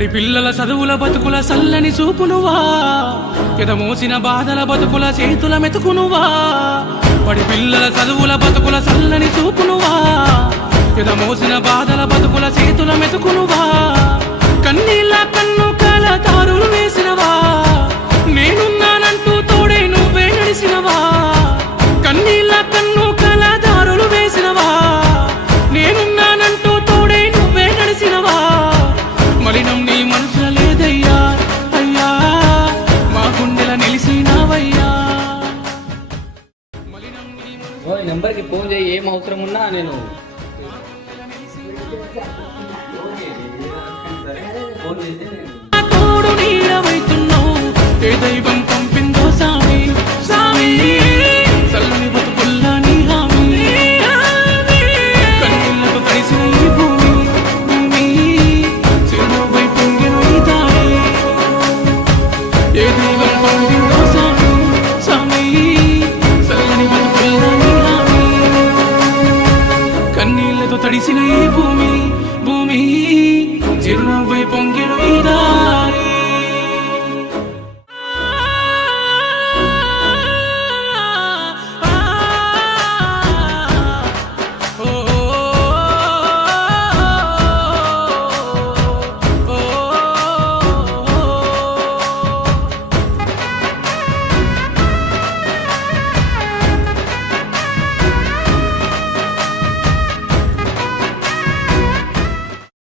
బడి పిల్లల చదువుల బతుకుల సల్లని చూపునువా, ఎదమోసిన బాధల బతుకుల చేతుల మెతుకునువా. బడి పిల్లల చదువుల బతుకుల సల్లని చూపునువా, ఎదమోసిన బాధల బతుకుల చేతుల మెతుకునువా. కన్నీళ్ళ కన్ను కాల తారులు వేసినవా, నేనున్నానంటూ తోడే నువ్వే నడిసినవా. కన్నీళ్ళ కన్ను కాల తారులు వేసినవా, నేనున్నానంటూ తోడే నువ్వే నడిసినవా. మలినం నీ మనసుల లేదయ్యా, అయ్యా మా గుండెల నిలిసినావయ్యా. నెంబర్కి ఫోన్ చేయి, ఏం అవసరం ఉన్నా నేను తోడు నీడవైతున్నావు, ఏ దైవం పంపిందో సామి సామి. చల్లని బతుకుల్లా నీ హామీ, కన్నీళ్లతో తడిసిన ఈ భూమి భూమి, చిరునవ్వై పొంగిన ఈ దారి. ఏ దైవం పంపిందో సామి సామి, చల్లని బతుకుల్లా నీ హామీ, కన్నీళ్లతో తడిసిన ఈ భూమి